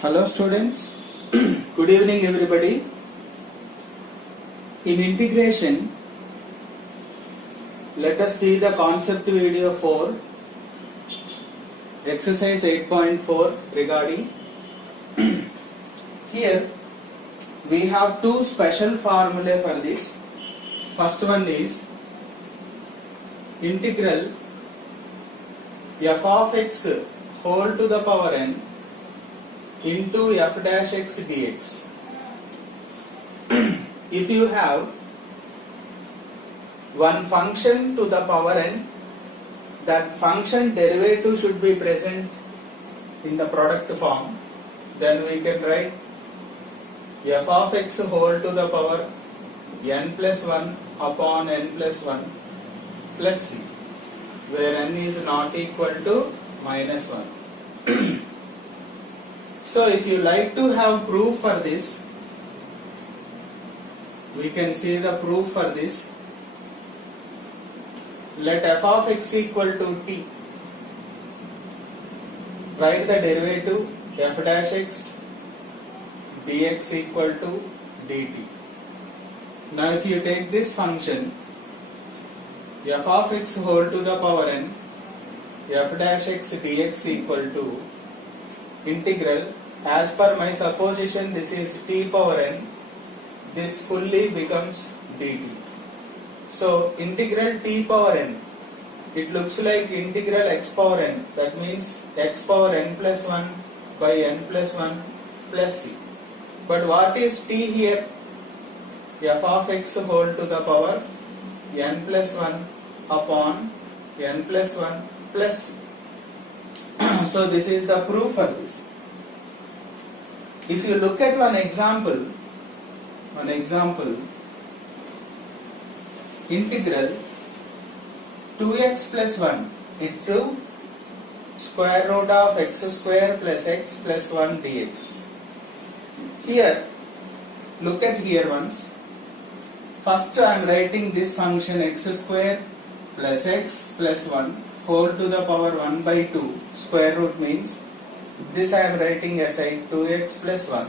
Hello students, good evening everybody. In integration, let us see the concept video 4, exercise 8.4 regarding. Here we have two special formulae for this. First one is integral f of x whole to the power n into f dash x dx. If you have one function to the power n, that function derivative should be present in the product form, then we can write f of x whole to the power n plus 1 upon n plus 1 plus c, where n is not equal to minus 1. So if you like to have proof for this, we can see the proof for this. Let f of x equal to t. Write the derivative f dash x dx equal to dt. Now if you take this function f of x whole to the power n f dash x dx equal to integral, as per my supposition this is t power n, this fully becomes dt. So integral t power n, it looks like integral x power n, that means x power n plus 1 by n plus 1 plus c. But what is t here? F of x whole to the power n plus 1 upon n plus 1 plus c. So this is the proof for this. If you look at one example, integral 2x plus 1 into square root of x square plus x plus 1 dx. Here, look at here once. First I am writing this function x square plus x plus 1 whole to the power 1 by 2, square root means this I am writing as 2x plus 1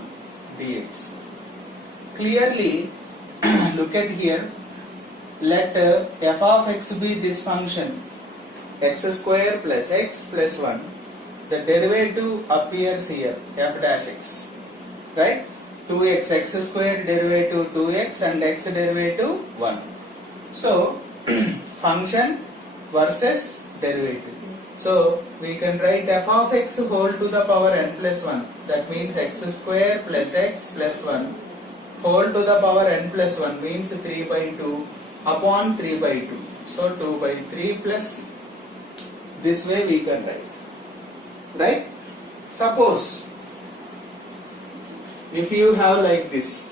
dx. Clearly, look at here, let f of x be this function x square plus x plus 1. The derivative appears here, f dash x, right? 2x, x square derivative 2x and x derivative 1. So, function versus derivative. So, we can write f of x whole to the power n plus 1. That means x square plus x plus 1 whole to the power n plus 1 means 3 by 2 upon 3 by 2. So, 2 by 3 plus. This way we can write. Right? Suppose, if you have like this,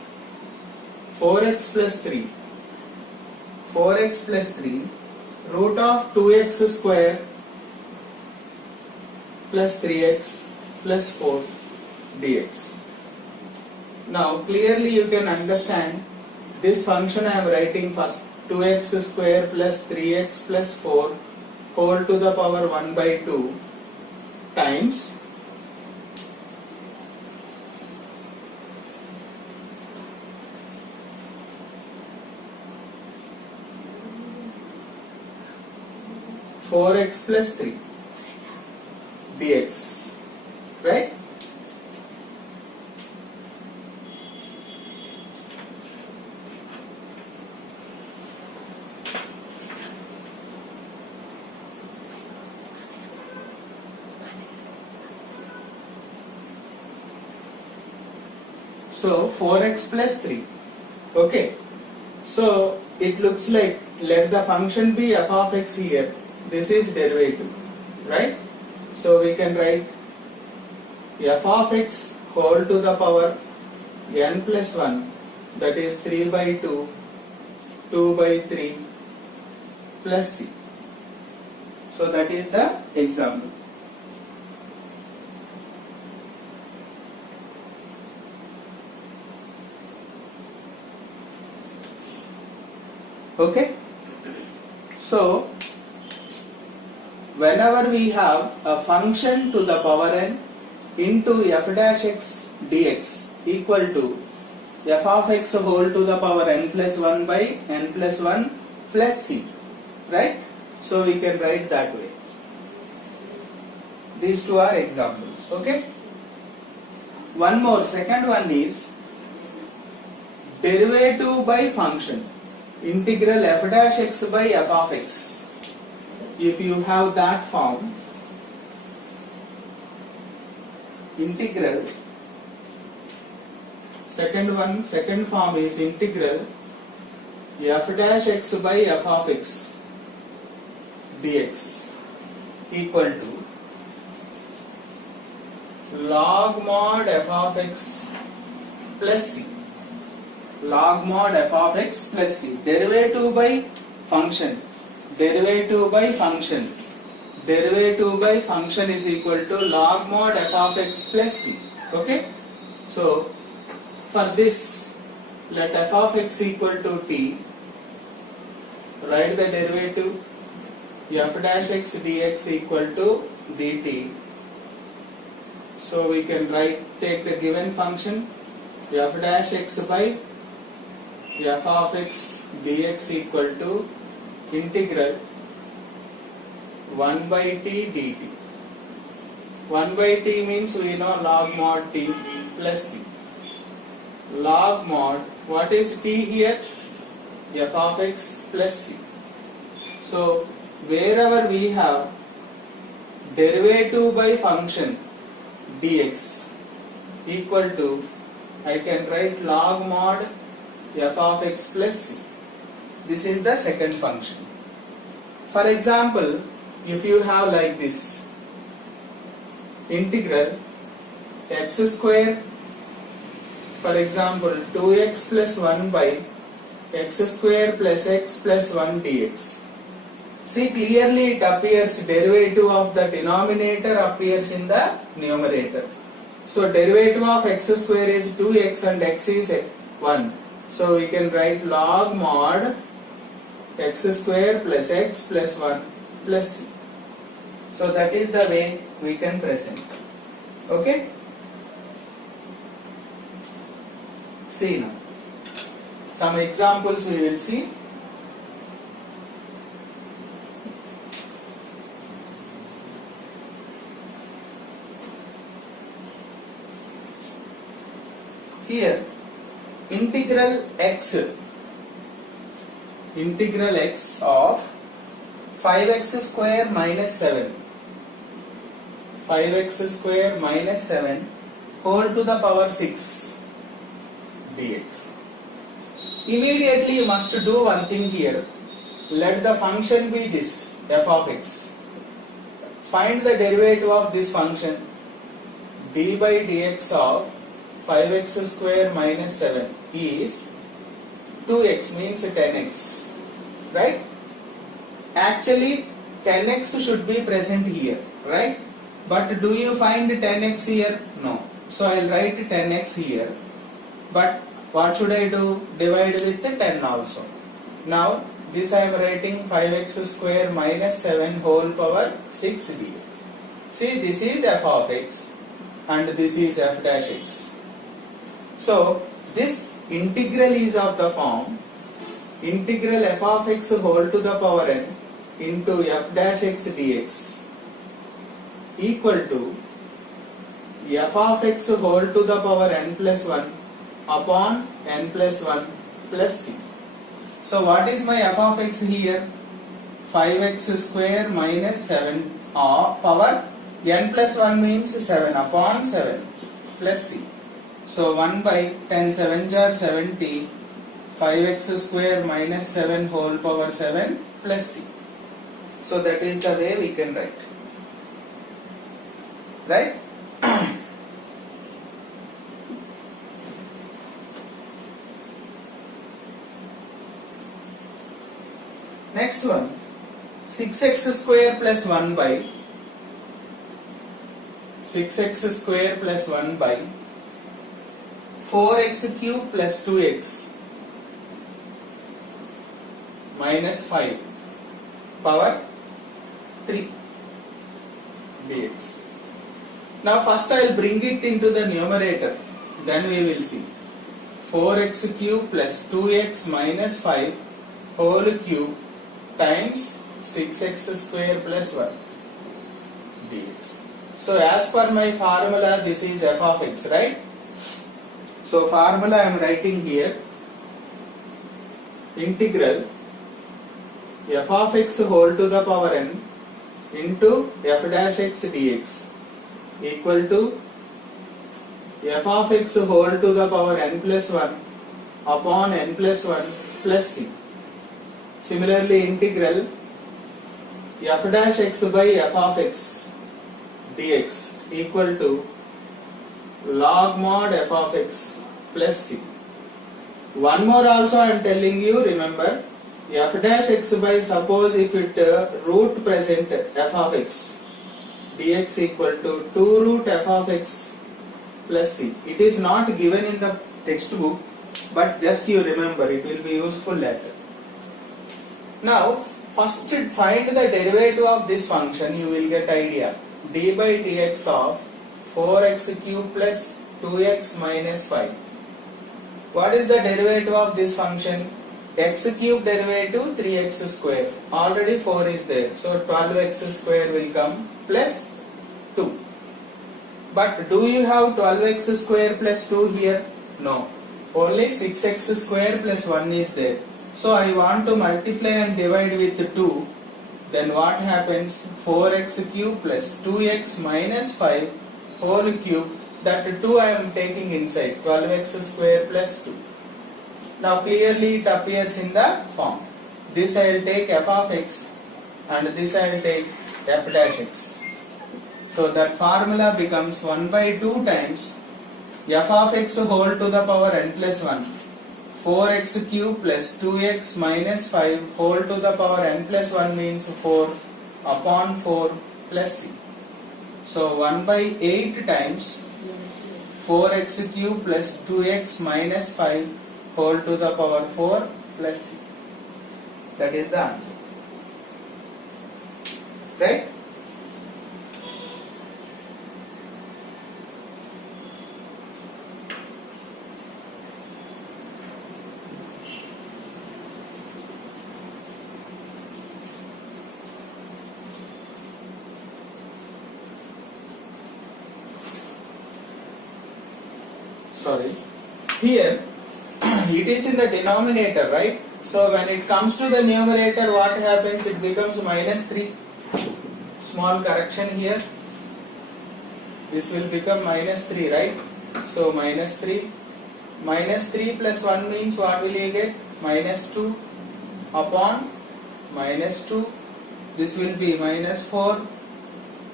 4x plus 3, 4x plus 3, root of 2x square plus 3x plus 4 dx. Now clearly you can understand this function I am writing first, 2x square plus 3x plus 4 whole to the power 1 by 2 times 4x plus 3 dx, right? So 4x plus 3, okay. So it looks like, let the function be f of x here, this is derivative, right? So we can write f of x whole to the power n plus 1, that is 3 by 2, 2 by 3 plus c. So that is the example. Okay? So, whenever we have a function to the power n into f dash x dx equal to f of x whole to the power n plus 1 by n plus 1 plus c, right? So we can write that way. These two are examples, okay? One more, second one is derivative by function, integral f dash x by f of x. If you have that form, integral, second form is integral f dash x by f of x dx equal to log mod f of x plus c. Log mod f of x plus c. Derivative by function. Derivative by function. Derivative by function is equal to log mod f of x plus c. Okay? So, for this, let f of x equal to t. Write the derivative. F dash x dx equal to dt. So we can take the given function f dash x by f of x dx equal to integral 1 by t dt. 1 by t means we know log mod t plus c. Log mod, what is t here? F of x plus c. So wherever we have derivative by function dx equal to, I can write log mod f of x plus c. This is the second function. For example, if you have like this, integral x square, for example 2x plus 1 by x square plus x plus 1 dx. See, clearly it appears derivative of the denominator appears in the numerator. So derivative of x square is 2x and x is 1. So we can write log mod x square plus x plus 1 plus c. So that is the way we can present. Okay? See now. Some examples we will see. Here, integral x of 5x square minus 7, 5x square minus 7 whole to the power 6 dx. Immediately you must do one thing here. Let the function be this f of x. Find the derivative of this function d by dx of 5x square minus 7 is 2x, means 10x, right? Actually 10x should be present here, right? But do you find 10x here? No. So I will write 10x here. But what should I do? Divide with 10 also. Now this I am writing 5x square minus 7 whole power 6 dx. See, this is f of x and this is f dash x. So this integral is of the form integral f of x whole to the power n into f dash x dx equal to f of x whole to the power n plus 1 upon n plus 1 plus c. So what is my f of x here? 5x square minus 7 of power n plus 1 means 7 upon 7 plus c. So 1 by 10 7 jar 70, 5x square minus 7 whole power 7 plus c. So that is the way we can write. Right? Next one, 6x square plus 1 by 6x square plus 1 by 4x cube plus 2x minus 5 power 3 dx. Now first I will bring it into the numerator, then we will see. 4x cube plus 2x minus 5 whole cube times 6x square plus 1 dx. So as per my formula, this is f of x, right? So formula I am writing here, integral f of x whole to the power n into f dash x dx equal to f of x whole to the power n plus 1 upon n plus 1 plus c. Similarly, integral f dash x by f of x dx equal to log mod f of x plus c. One more also I am telling you, remember, f dash x by, suppose if it root present f of x dx equal to 2 root f of x plus c. It is not given in the textbook, but just you remember, it will be useful later. Now first find the derivative of this function, you will get idea. D by dx of 4x cube plus 2x minus 5. What is the derivative of this function? X cube derivative 3x square. Already 4 is there, so 12x square will come plus 2. But do you have 12x square plus 2 here? No. Only 6x square plus 1 is there. So I want to multiply and divide with 2. Then what happens? 4x cube plus 2x minus 5 whole cube. That 2 I am taking inside. 12x square plus 2. Now clearly it appears in the form. This I will take f of x and this I will take f dash x. So that formula becomes 1 by 2 times f of x whole to the power n plus 1, 4x cube plus 2x minus 5 whole to the power n plus 1 means 4 upon 4 plus c. So 1 by 8 times 4x cube plus 2x minus 5 whole to the power 4 plus c. That is the answer. Right? Sorry. Here it is in the denominator, right? So when it comes to the numerator, what happens? It becomes minus 3. Small correction here. This will become minus 3, right? So minus 3. Minus 3 plus 1 means what will you get? Minus 2 upon minus 2. This will be minus 4.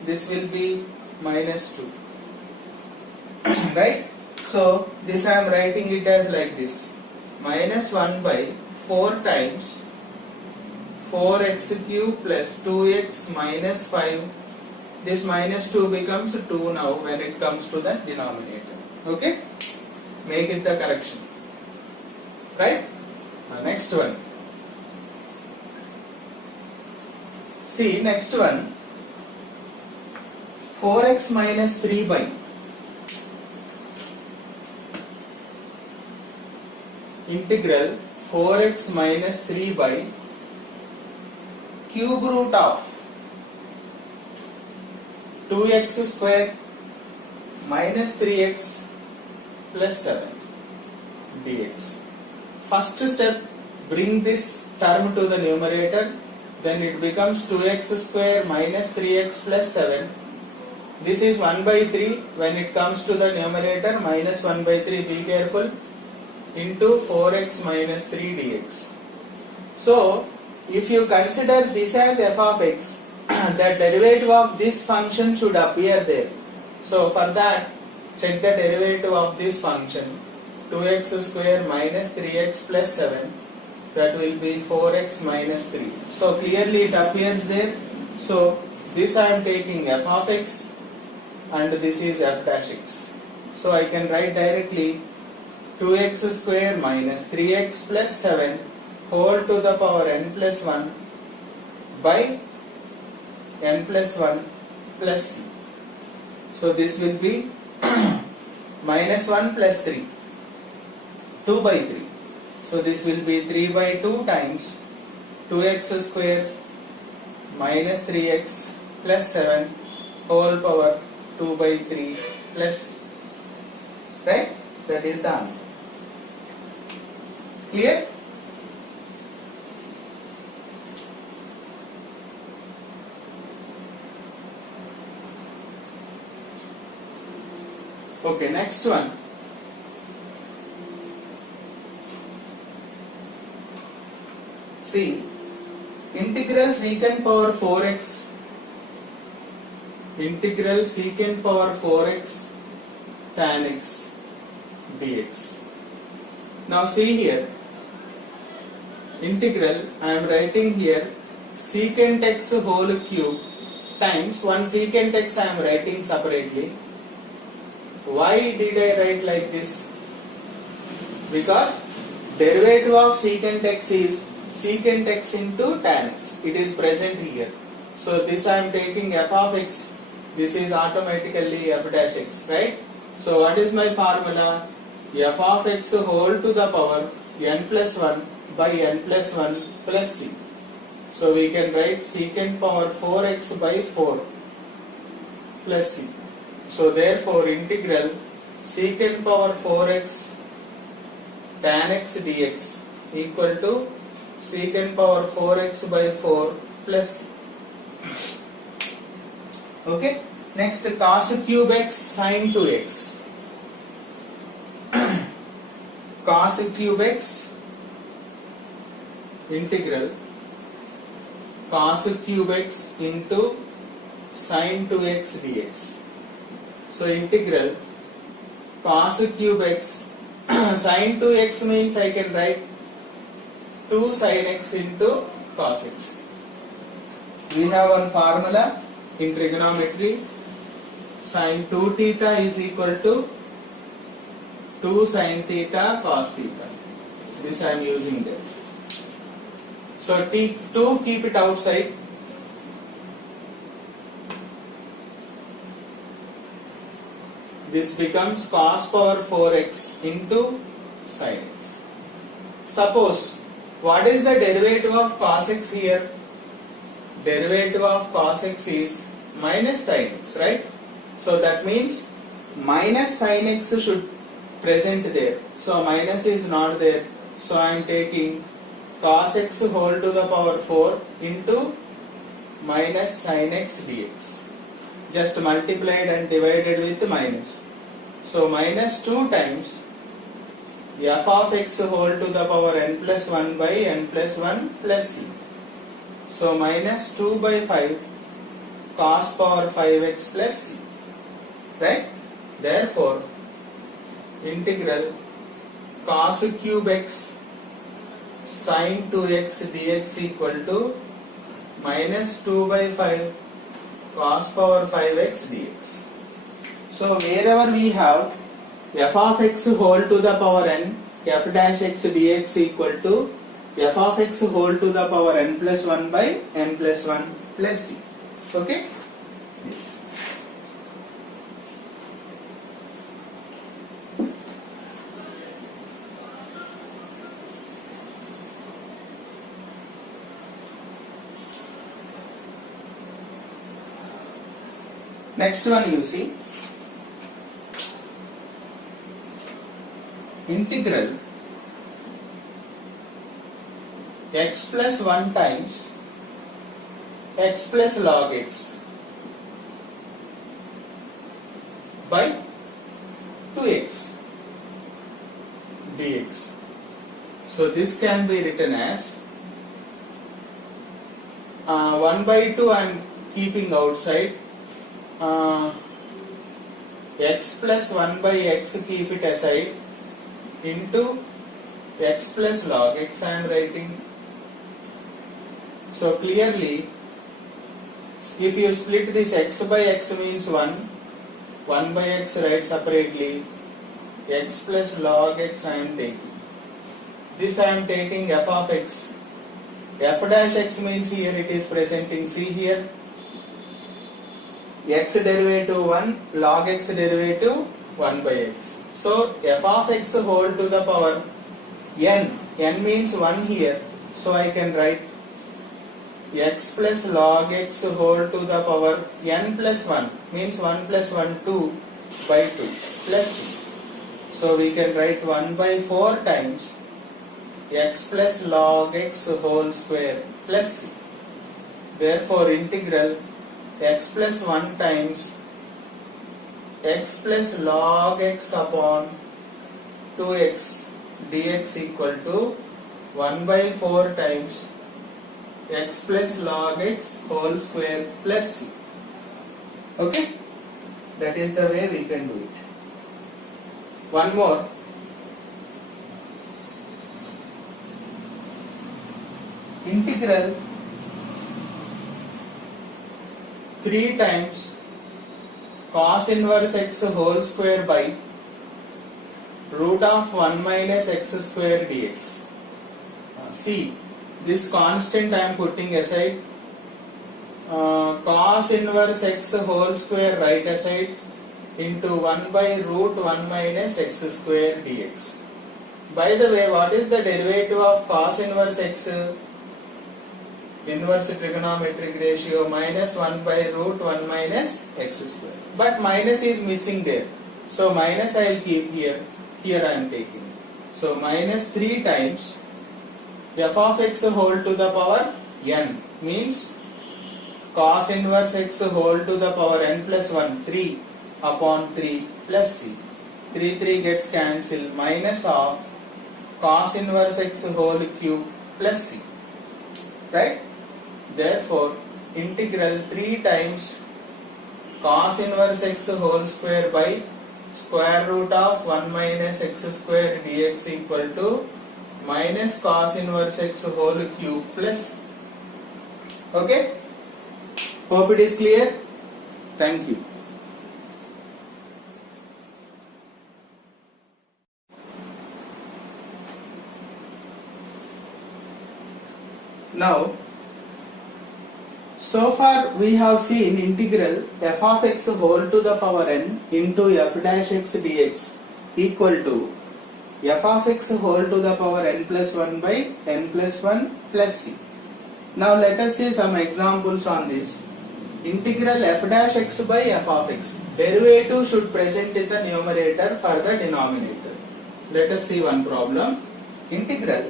This will be minus 2. Right? So this I am writing it as like this. Minus 1 by 4 times 4x cube plus 2x minus 5. This minus 2 becomes 2 now when it comes to the denominator. Okay? Make it the correction. Right? Next one. See, next one. 4x minus 3 by integral 4x minus 3 by cube root of 2x square minus 3x plus 7 dx. First step, bring this term to the numerator, then it becomes 2x square minus 3x plus 7. This is 1 by 3. When it comes to the numerator, minus 1 by 3, be careful, into 4x minus 3 dx. So if you consider this as f of x, the derivative of this function should appear there. So for that, check the derivative of this function. 2x square minus 3x plus 7, that will be 4x minus 3. So clearly it appears there. So this I am taking f of x and this is f dash x. So I can write directly 2x square minus 3x plus 7 whole to the power n plus 1 by n plus 1 plus c. So this will be minus 1 plus 3, 2 by 3. So this will be 3 by 2 times 2x square minus 3x plus 7 whole power 2 by 3 plus, right? That is the answer. Clear? Okay, next one. See, integral secant power 4x, integral secant power 4x tan x dx. Now see here, integral I am writing here secant x whole cube times 1 secant x I am writing separately. Why did I write like this? Because derivative of secant x is secant x into tan x. It is present here. So this I am taking f of x. This is automatically f dash x, right? So what is my formula? F of x whole to the power n plus 1 by n plus 1 plus c. So we can write secant power 4x by 4 plus c. So therefore integral secant power 4x tan x dx equal to secant power 4x by 4 plus c. Okay. Next, cos cube x sin 2x. Cos cube x integral cos cube x into sin 2x dx. So integral cos cube x sin 2x means I can write 2 sin x into cos x. We have one formula in trigonometry. Sin 2 theta is equal to 2 sin theta cos theta. This I am using there. So T2 keep it outside. This becomes cos power 4x into sin x. Suppose, what is the derivative of cos x here? Derivative of cos x is minus sin x, right? So that means minus sin x should present there. So minus is not there. So I am taking cos x whole to the power 4 into minus sin x dx. Just multiplied and divided with minus. So minus 2 times f of x whole to the power n plus 1 by n plus 1 plus c. So minus 2 by 5 cos power 5x plus c. Right? Therefore, integral cos cube x sin 2x dx equal to minus 2 by 5 cos power 5x dx. So wherever we have f of x whole to the power n, f dash x dx equal to f of x whole to the power n plus 1 by n plus 1 plus c. Okay? Yes. Next one you see, integral x plus 1 times x plus log x by 2x dx. So this can be written as 1 by 2 I am keeping outside. X plus 1 by x keep it aside into x plus log x I am writing. So clearly, if you split this x by x means 1 by x write separately, x plus log x I am taking. This I am taking f of x. F dash x means here it is presenting, see here. x derivative 1, log x derivative 1 by x. So f of x whole to the power n means 1 here, so I can write x plus log x whole to the power n plus 1 means 1 plus 1 2 by 2 plus c. So we can write 1 by 4 times x plus log x whole square plus c. Therefore integral x plus 1 times x plus log x upon 2x dx equal to 1 by 4 times x plus log x whole square plus c. Okay? That is the way we can do it. One more. Integral 3 times cos inverse x whole square by root of 1 minus x square dx. See, this constant I am putting aside. Cos inverse x whole square right aside into 1 by root 1 minus x square dx. By the way, what is the derivative of cos inverse x? Inverse trigonometric ratio minus 1 by root 1 minus x square. But minus is missing there. So minus I will keep here. Here I am taking. So minus 3 times f of x whole to the power n means cos inverse x whole to the power n plus 1 3 upon 3 plus c. 3 gets cancelled, minus of cos inverse x whole cube plus c. Right? Therefore integral 3 times cos inverse x whole square by square root of 1 minus x square dx equal to minus cos inverse x whole cube plus. Okay? Hope it is clear. Thank you. Now, so far we have seen integral f of x whole to the power n into f dash x dx equal to f of x whole to the power n plus 1 by n plus 1 plus c. Now let us see some examples on this. Integral f dash x by f of x. Derivative should present in the numerator for the denominator. Let us see one problem. Integral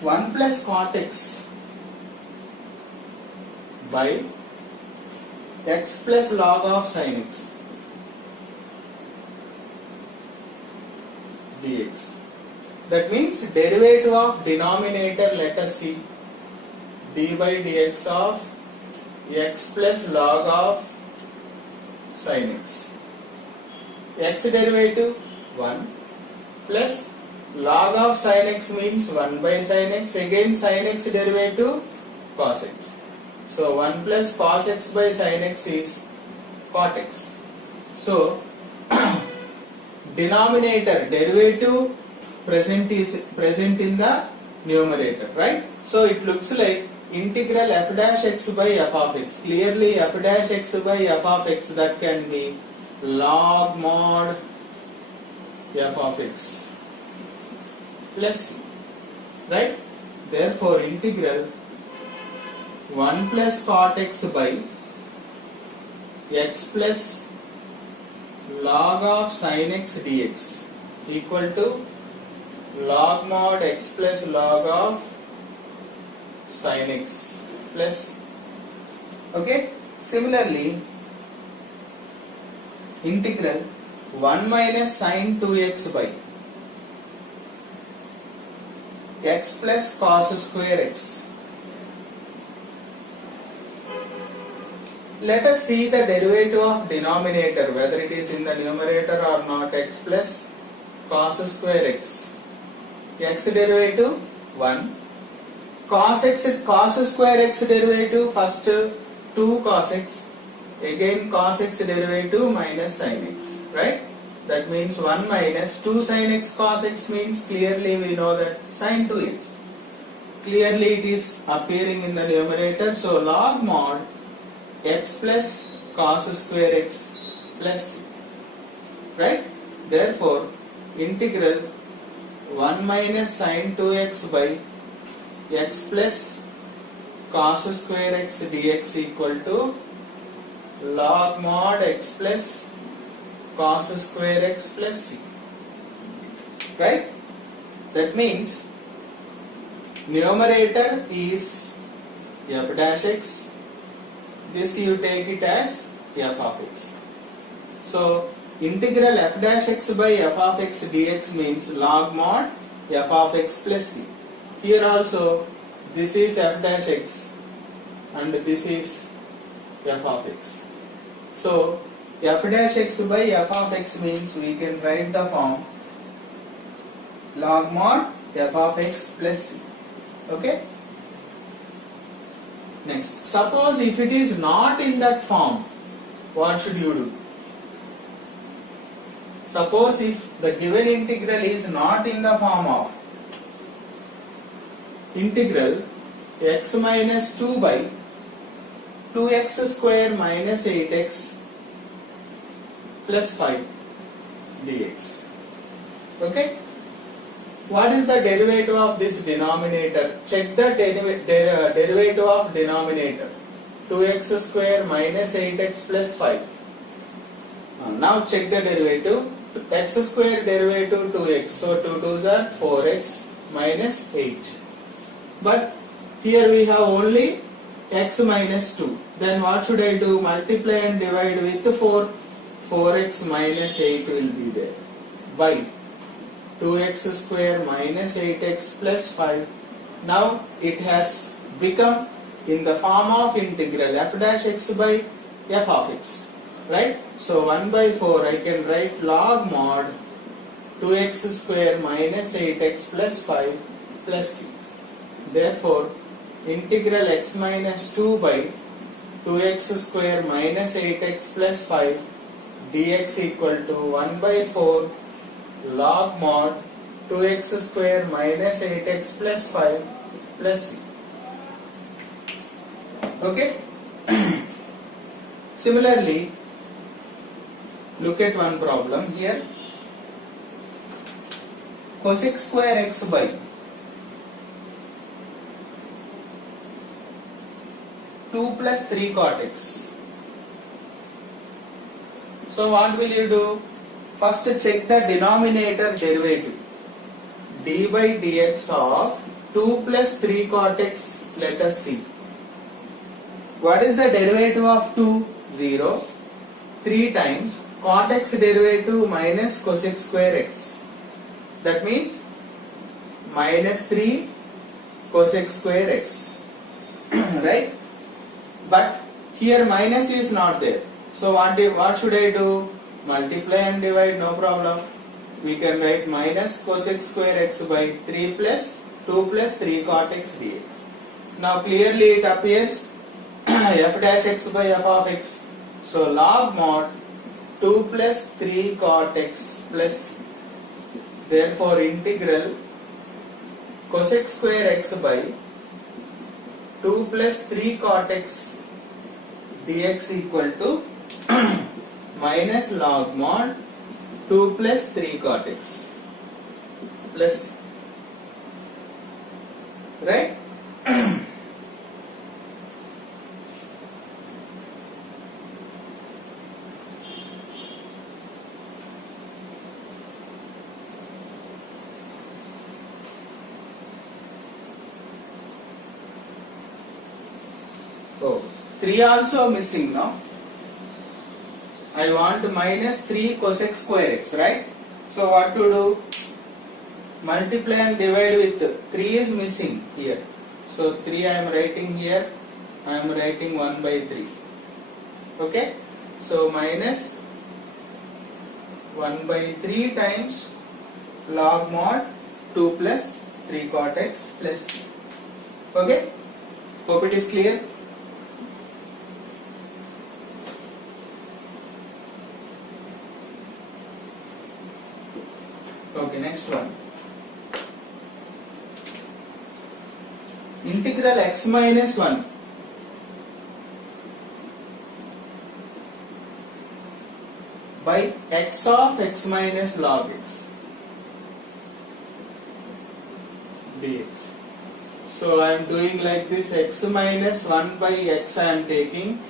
1 plus cot x by x plus log of sin x dx. That means derivative of denominator, let us see, d by dx of x plus log of sin x. X derivative 1 plus log of sin x means 1 by sin x, again sin x derivative cos x. So 1 plus cos x by sin x is cot x. So denominator derivative present in the numerator, right? So it looks like integral f dash x by f of x. Clearly f dash x by f of x, that can be log mod f of x plus c, right? Therefore integral 1 plus cot x by x plus log of sin x dx equal to log mod x plus log of sin x plus. Okay? Similarly, integral 1 minus sin 2x by x plus cos square x. Let us see the derivative of denominator, whether it is in the numerator or not. X plus cos square x. X derivative 1. Cos square x derivative, first 2 cos x, again cos x derivative minus sin x, right? That means 1 minus 2 sin x cos x means clearly we know that sin 2x. Clearly it is appearing in the numerator, so log mod x plus cos square x plus c. Right? Therefore, integral 1 minus sin 2x by x plus cos square x dx equal to log mod x plus cos square x plus c. Right? That means numerator is f dash x. This you take it as f of x. So integral f dash x by f of x dx means log mod f of x plus c. Here also this is f dash x and this is f of x. So f dash x by f of x means we can write the form log mod f of x plus c. Okay? Next, suppose if it is not in that form, what should you do? Suppose if the given integral is not in the form of integral x minus 2 by 2x square minus 8x plus 5 dx. Okay? What is the derivative of this denominator? Check the derivative of denominator. 2x square minus 8x plus 5. Now check the derivative. X square derivative 2x. So 2 2s are 4x minus 8. But here we have only x minus 2. Then what should I do? Multiply and divide with 4. 4x minus 8 will be there. By 2x square minus 8x plus 5. Now it has become in the form of integral f dash x by f of x. Right? So 1 by 4 I can write log mod 2x square minus 8x plus 5 plus c. Therefore, integral x minus 2 by 2x square minus 8x plus 5 dx equal to 1 by 4 log mod 2x square minus 8x plus 5 plus c. Okay? Similarly, look at one problem here. Cosec square x by 2 plus 3 cot x. So what will you do? First check the denominator derivative. D by dx of 2 plus 3 cot x, let us see. What is the derivative of 2? 0. 3 times cot x derivative minus cosec square x. That means minus 3 cosec square x. Right? But here minus is not there. So what should I do? Multiply and divide, no problem. We can write minus cosec square x by 3 plus 2 plus 3 cot x dx. Now clearly it appears f dash x by f of x. So log mod 2 plus 3 cot x plus c. Therefore integral cosec square x by 2 plus 3 cot x dx equal to minus log mod 2 plus 3 cot x plus, right? Oh, 3 also missing now. I want minus 3 cosec square x, right? So what to do? Multiply and divide with 3 is missing here. So 3 I am writing here. I am writing 1 by 3. Okay? So minus 1 by 3 times log mod 2 plus 3 cot x plus. Okay? Hope it is clear. Okay, next one. Integral x minus 1 by x of x minus log x dx. So I am doing like this, x minus 1 by x I am taking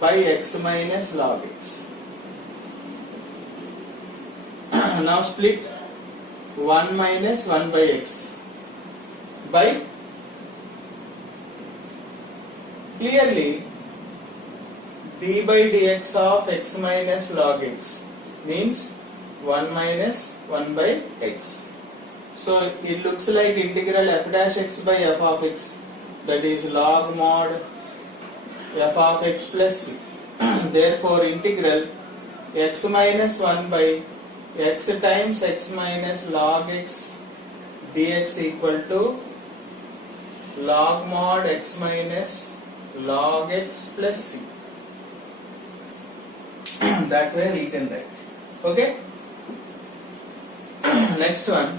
by x minus log x. Now split 1 minus 1 by x by, clearly d by dx of x minus log x means 1 minus 1 by x. So it looks like integral f dash x by f of x, that is log mod f of x plus c. Therefore integral x minus 1 by x times x minus log x dx equal to log mod x minus log x plus c. That way we can write. Okay. Next one,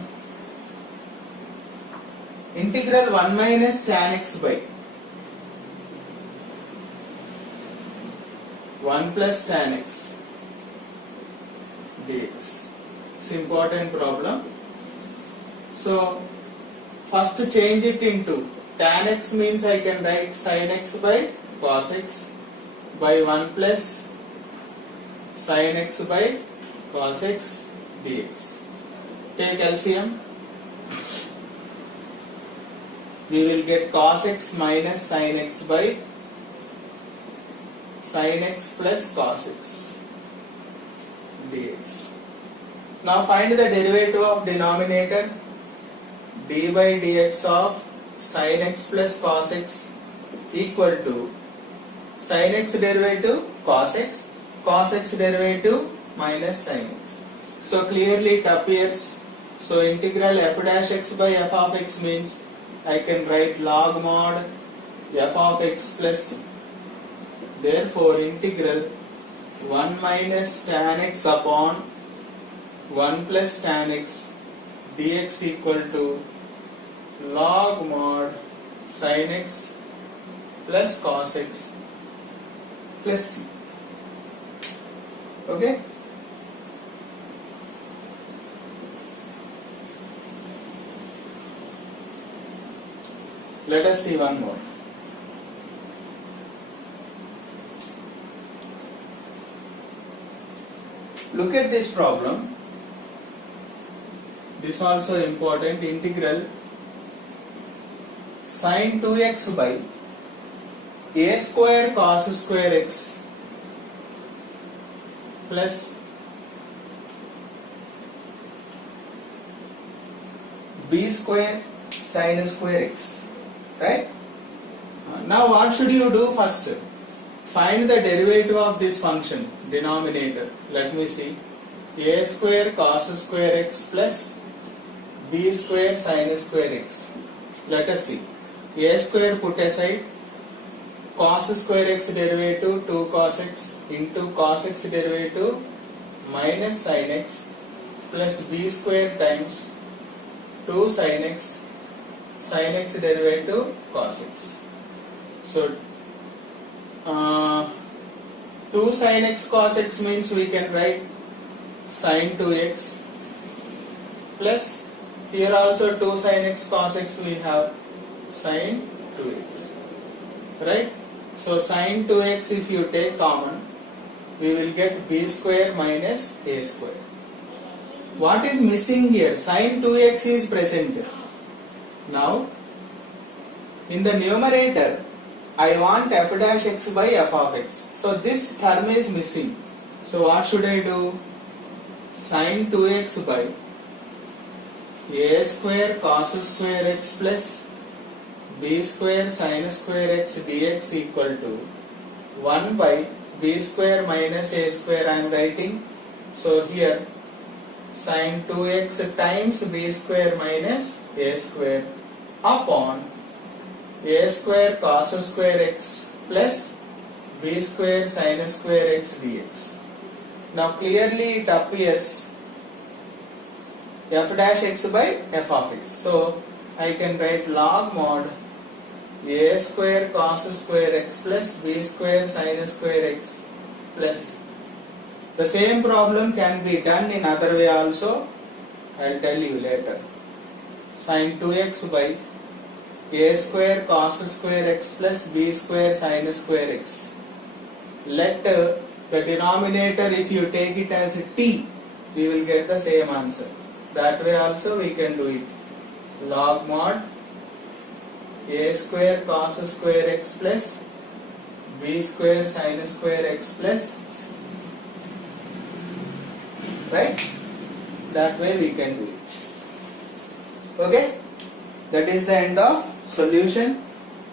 integral 1 minus tan x by 1 plus tan x dx. It's important problem. So first change it into tan x means I can write sin x by cos x by 1 plus sin x by cos x dx. Take LCM. We will get cos x minus sin x by sin x plus cos x dx. Now find the derivative of denominator, d by dx of sin x plus cos x equal to sin x derivative cos x derivative minus sin x. So clearly it appears, so integral f dash x by f of x means I can write log mod f of x plus c. Therefore integral 1 minus tan x upon 1 plus tan x dx equal to log mod sin x plus cos x plus c. Okay. Let us see one more. Look at this problem. This also important. Integral sin 2x by a square cos square x plus b square sin square x. Right? Now what should you do first? Find the derivative of this function, denominator. Let me see. A square cos square x plus b square sin square x. Let us see. A square put aside, cos square x derivative 2 cos x into cos x derivative minus sin x plus b square times 2 sin x derivative cos x. So 2 sin x cos x means we can write sin 2x plus here also 2 sin x cos x we have sin 2x, right? So sin 2x if you take common we will get b square minus a square. What is missing here? Sin 2x is present. Now in the numerator I want f dash x by f of x. So this term is missing. So what should I do? Sin 2x by a square cos square x plus b square sin square x dx equal to 1 by b square minus a square I am writing. So here sin 2x times b square minus a square upon a square cos square x plus b square sin square x dx. Now clearly it appears f dash x by f of x. So I can write log mod a square cos square x plus b square sin square x plus The same problem can be done in other way also. I'll tell you later. Sin 2x by a square cos square x plus b square sin square x. Let the denominator, if you take it as t, we will get the same answer. That way also we can do it. Log mod a square cos square x plus b square sin square x plus c. Right? That way we can do it. Okay? That is the end of solution.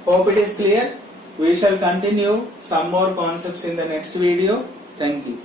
Hope it is clear. We shall continue some more concepts in the next video. Thank you.